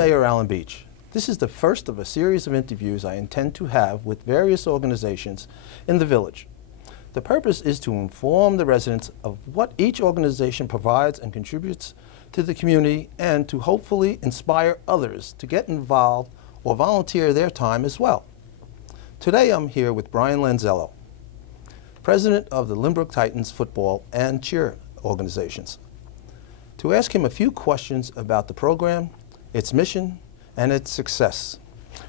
Mayor Alan Beach. This is the first of a series of interviews I intend to have with various organizations in the village. The purpose is to inform the residents of what each organization provides and contributes to the community and to hopefully inspire others to get involved or volunteer their time as well. Today I'm here with Bryan Lanzello, president of the Lynbrook Titans football and cheer organizations, to ask him a few questions about the program, its mission, and its success.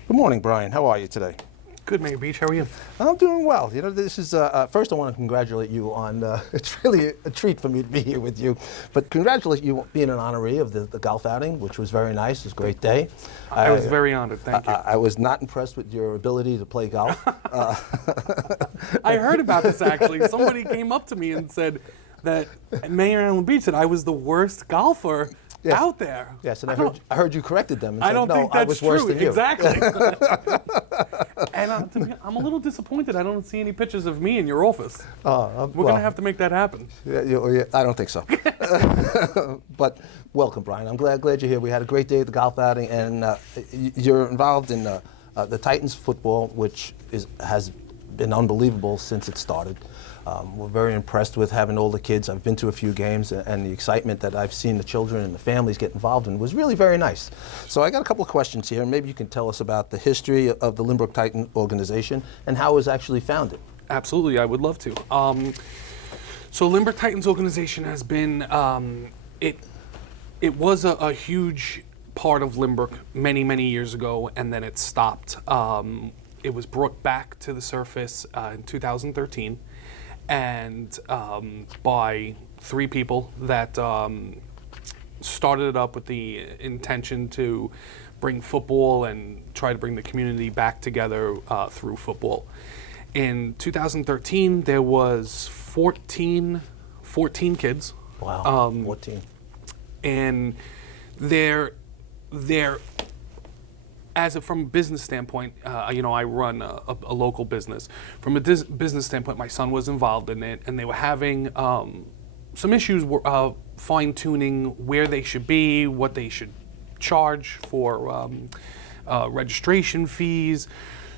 Good morning, Bryan. How are you today? Good, Mayor Beach. How are you? I'm doing well. You know, this is, first I want to congratulate you on, it's really a treat for me to be here with you, but congratulate you on being an honoree of the golf outing, which was very nice. It was a great day. I was very honored. Thank you. I was not impressed with your ability to play golf. I heard about this, actually. Somebody came up to me and said that Mayor Alan Beach said I was the worst golfer out there. Yes, and I heard you corrected them and I said, don't no, think that's I was true. worse than you. Exactly. And I'm a little disappointed I don't see any pictures of me in your office. We're going to have to make that happen. Yeah, I don't think so. But welcome, Bryan. I'm glad you're here. We had a great day at the golf outing, and you're involved in the Titans football, which has been unbelievable since it started. We're very impressed with having all the kids. I've been to a few games, and the excitement that I've seen the children and the families get involved in was really very nice. So I got a couple of questions here, and maybe you can tell us about the history of the Lynbrook Titan organization and how it was actually founded. Absolutely, I would love to. So Lynbrook Titans organization has been, it was a huge part of Lynbrook many, many years ago, and then it stopped. It was brought back to the surface in 2013. And by three people that started it up with the intention to bring football and try to bring the community back together through football. In 2013, there was 14 kids. Wow, 14. And they're from a business standpoint, I run a local business. From a business standpoint, my son was involved in it, and they were having some issues fine-tuning where they should be, what they should charge for registration fees.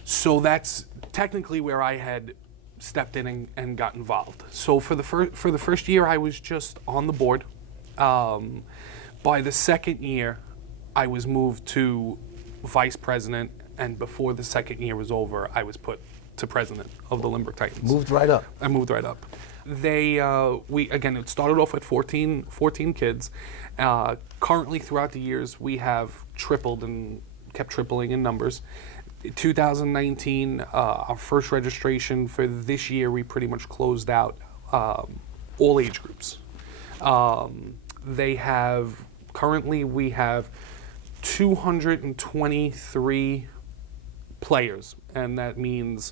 So that's technically where I had stepped in and got involved. So for the first year, I was just on the board. By the second year, I was moved to vice president, and before the second year was over, I was put to president of the Lynbrook Titans. Moved right up. I moved right up. It started off with 14 kids. Currently, throughout the years, we have tripled and kept tripling in numbers. 2019, our first registration for this year, we pretty much closed out all age groups. Currently we have 223 players, and that means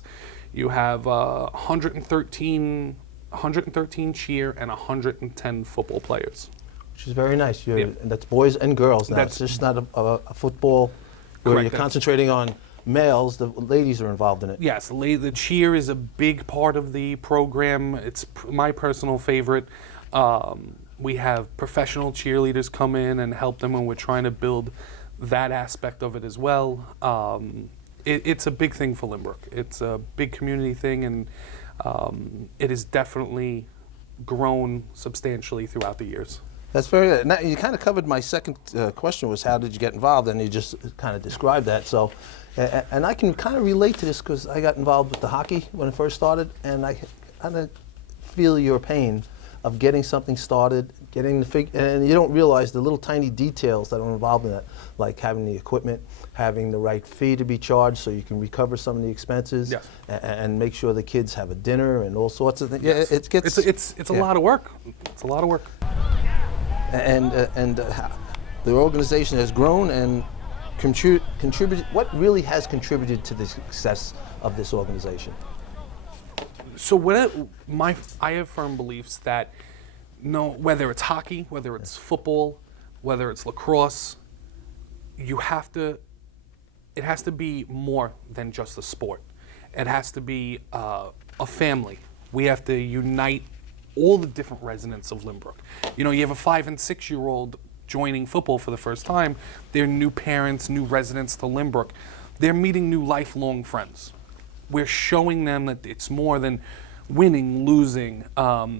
you have 113 cheer and 110 football players. Which is very nice. And that's boys and girls now. It's just not a football where Correct. you're concentrating on males. The ladies are involved in it. Yes, the cheer is a big part of the program. It's my personal favorite. We have professional cheerleaders come in and help them, and we're trying to build that aspect of it as well. It's a big thing for Lynbrook. It's a big community thing, and it has definitely grown substantially throughout the years. That's very good. Now, you kind of covered my second question, was how did you get involved, and you just kind of described that. So, and I can kind of relate to this because I got involved with the hockey when it first started, and I kind of feel your pain of getting something started, and you don't realize the little tiny details that are involved in that, like having the equipment, having the right fee to be charged so you can recover some of the expenses, yes, and make sure the kids have a dinner and all sorts of things. Yes. Yeah, it's a lot of work. It's a lot of work. And the organization has grown and contributed. What really has contributed to the success of this organization? So I have firm beliefs that whether it's hockey, whether it's football, whether it's lacrosse, it has to be more than just a sport. It has to be a family. We have to unite all the different residents of Lynbrook. You know, you have a 5 and 6 year old joining football for the first time, they're new parents, new residents to Lynbrook. They're meeting new lifelong friends. We're showing them that it's more than winning, losing,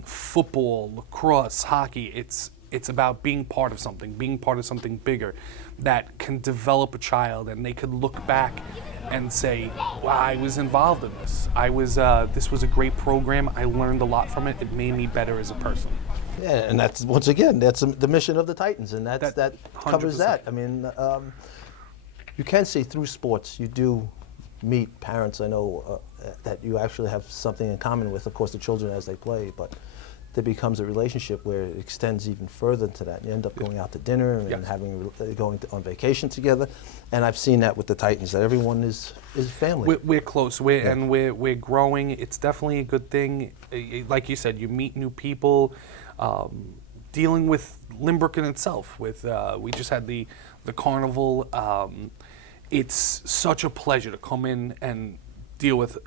football, lacrosse, hockey. It's about being part of something bigger that can develop a child, and they could look back and say, wow, I was involved in this. This was a great program. I learned a lot from it. It made me better as a person. Yeah, and that's, once again, that's the mission of the Titans, and that covers 100%. that. I mean, you can see through sports, you do meet parents, I know, that you actually have something in common with, of course, the children as they play, but there becomes a relationship where it extends even further into that. You end up going out to dinner and Yes. going on vacation together, and I've seen that with the Titans, that everyone is family. We're close, and we're growing. It's definitely a good thing. Like you said, you meet new people. Dealing with Lynbrook in itself. We just had the carnival. It's such a pleasure to come in and deal with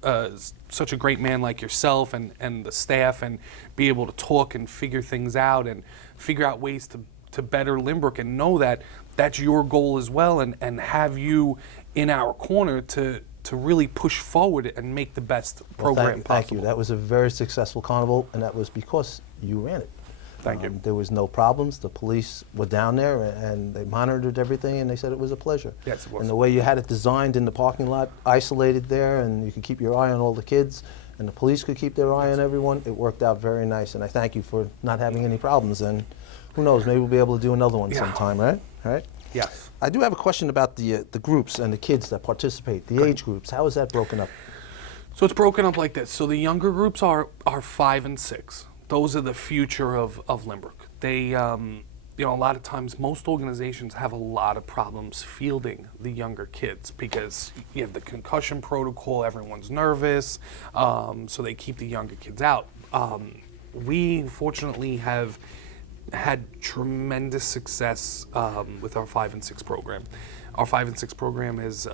such a great man like yourself and the staff, and be able to talk and figure things out and figure out ways to better Lynbrook, and know that that's your goal as well, and have you in our corner to really push forward and make the best program possible. Thank you. That was a very successful carnival, and that was because you ran it. Thank you. There was no problems. The police were down there, and they monitored everything, and they said it was a pleasure. Yes, it was. And the way you had it designed in the parking lot, isolated there, and you could keep your eye on all the kids, and the police could keep their eye on everyone, it worked out very nice, and I thank you for not having any problems. And who knows, maybe we'll be able to do another one sometime, right? All right? Yes. I do have a question about the groups and the kids that participate, the age groups. How is that broken up? So it's broken up like this. So the younger groups are 5 and 6. Those are the future of Lynbrook. They, a lot of times, most organizations have a lot of problems fielding the younger kids because you have the concussion protocol, everyone's nervous, so they keep the younger kids out. We, fortunately, have had tremendous success with our 5 and 6 program. Our 5 and 6 program is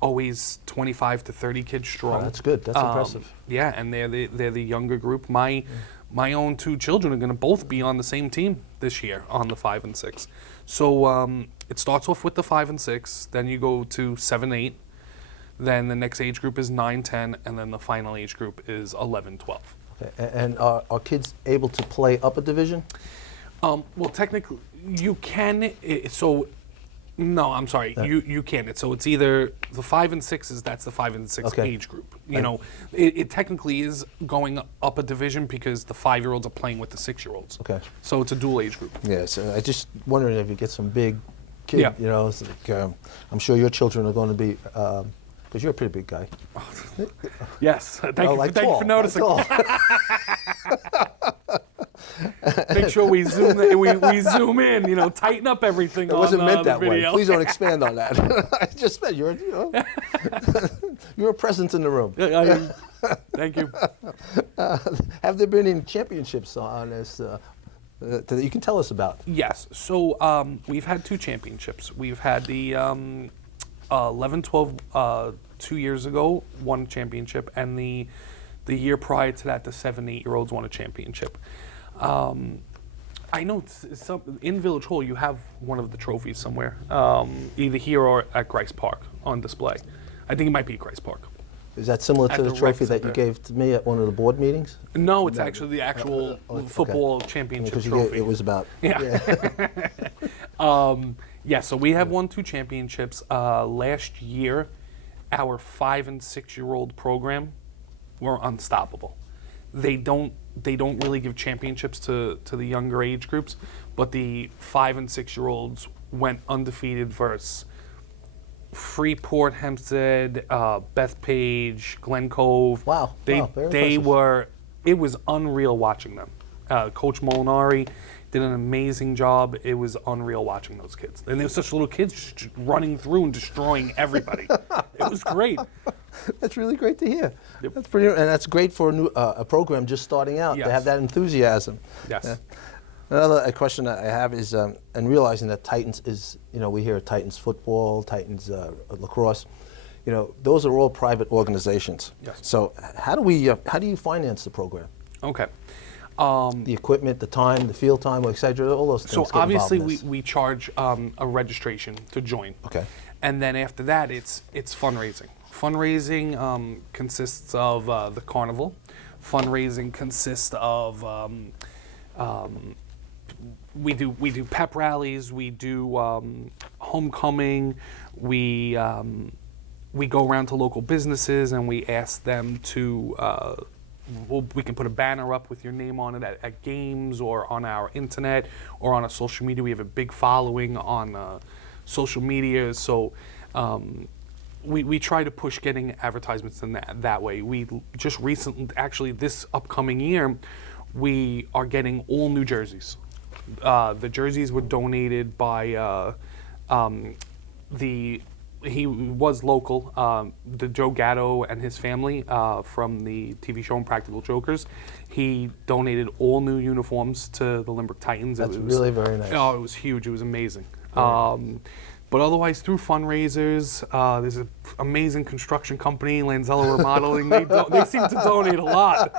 always 25 to 30 kids strong. Oh, that's good. That's impressive. Yeah, and they're the younger group. My own 2 children are going to both be on the same team this year on the 5 and 6. So it starts off with the 5 and 6, then you go to 7, 8, then the next age group is 9, 10, and then the final age group is 11, 12. Okay. And are kids able to play up a division? Well, technically, you can. No, I'm sorry. You can. So it's either the 5 and 6 that's the 5 and 6 Okay. age group. It technically is going up a division because the 5-year-olds are playing with the 6-year-olds. Okay. So it's a dual age group. Yeah, so I just wondering if you get some big kid, Yeah. it's like, I'm sure your children are going to be, because you're a pretty big guy. Yes. Thank you for noticing. Tall. Make sure we zoom in. We zoom in. Tighten up everything. It wasn't meant the that way. video. Please don't expand on that. I just meant you're a presence in the room. Thank you. Have there been any championships on this that you can tell us about? Yes. So we've had 2 championships. We've had the 11, 12 2 years ago won a championship, and the year prior to that, the 7, 8-year-olds won a championship. I know in Village Hall you have one of the trophies somewhere, either here or at Grice Park on display. I think it might be at Grice Park. Is that similar to At the the trophy rec that you center. gave to me at one of the board meetings? No, it's actually the actual Okay. football championship Because trophy. it was about. Yeah. Yeah, so we have won 2 championships. Last year, our 5 and 6-year-old program were unstoppable. They don't really give championships to the younger age groups, but the 5 and 6-year-olds went undefeated versus Freeport, Hempstead, Bethpage, Glen Cove. Wow. They Wow, very they impressive. were. It was unreal watching them. Coach Molinari did an amazing job. It was unreal watching those kids. And they were such little kids just running through and destroying everybody. It was great. That's really great to hear. Yep. That's pretty, and that's great for a program just starting out to Yes. have that enthusiasm. Yes. Yeah. Another question that I have is, and realizing that Titans is, we hear Titans football, Titans lacrosse, those are all private organizations. Yes. So how do you finance the program? Okay. The equipment, the time, the field time, et cetera, all those things So get involved obviously in this. we charge a registration to join. Okay. And then after that, it's fundraising. Fundraising consists of the carnival. Fundraising consists of we do pep rallies. We do homecoming. We go around to local businesses and we ask them to. We can put a banner up with your name on it at games or on our internet or on our social media. We have a big following on social media, so we try to push getting advertisements in that way. We just recently, actually this upcoming year, we are getting all new jerseys. The jerseys were donated by he was local, the Joe Gatto and his family from the TV show Impractical Jokers. He donated all new uniforms to the Lynbrook Titans. That's really very nice. Oh, it was huge. It was amazing. But otherwise, through fundraisers, there's an amazing construction company, Lanzello Remodeling. They seem to donate a lot.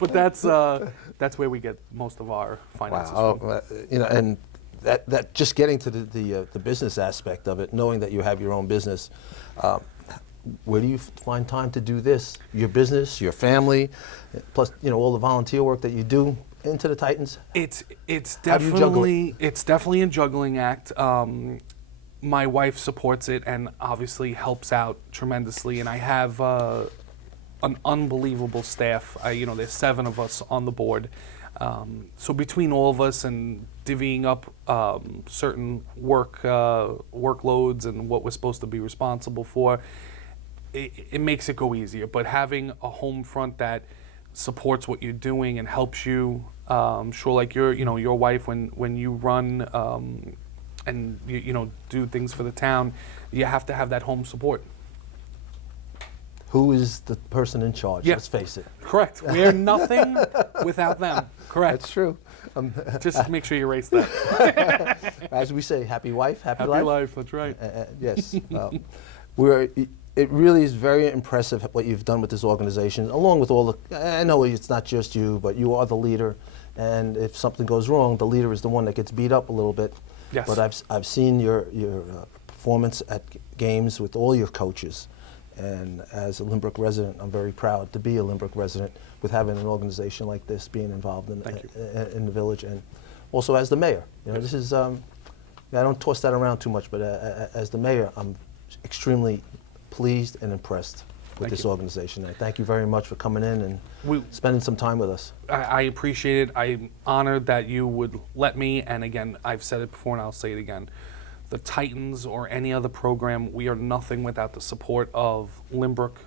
But that's where we get most of our finances from. And that just getting to the business aspect of it, knowing that you have your own business, where do you find time to do this? Your business, your family, plus all the volunteer work that you do into the Titans. It's How do you juggle it? definitely a juggling act. My wife supports it and obviously helps out tremendously, and I have an unbelievable staff. There's 7 of us on the board. So between all of us and divvying up certain workloads and what we're supposed to be responsible for, it makes it go easier. But having a home front that supports what you're doing and helps you, sure, like your wife when you run and you do things for the town, you have to have that home support. Who is the person in charge? Yeah. Let's face it. Correct. We're nothing without them. Correct. That's true. Just make sure you erase that. As we say, happy wife, happy Happy life. life. That's right. Yes. It really is very impressive what you've done with this organization, along with all the, I know it's not just you, but you are the leader, and if something goes wrong, the leader is the one that gets beat up a little bit. Yes. But I've seen your performance at games with all your coaches, and as a Lynbrook resident, I'm very proud to be a Lynbrook resident with having an organization like this being involved in the village, and also as the mayor. This is, I don't toss that around too much, but as the mayor, I'm extremely pleased and impressed with this organization. And thank you very much for coming in and spending some time with us. I appreciate it. I'm honored that you would let me, and again, I've said it before and I'll say it again. The Titans or any other program, we are nothing without the support of Lynbrook,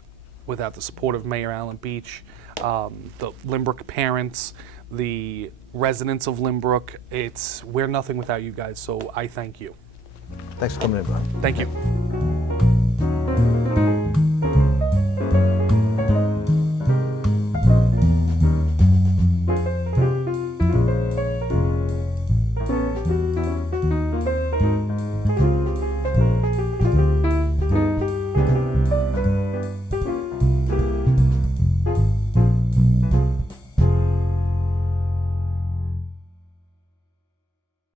without the support of Mayor Allen Beach, the Lynbrook parents, the residents of Lynbrook. We're nothing without you guys, so I thank you. Thanks for coming in, Brian. Thank you.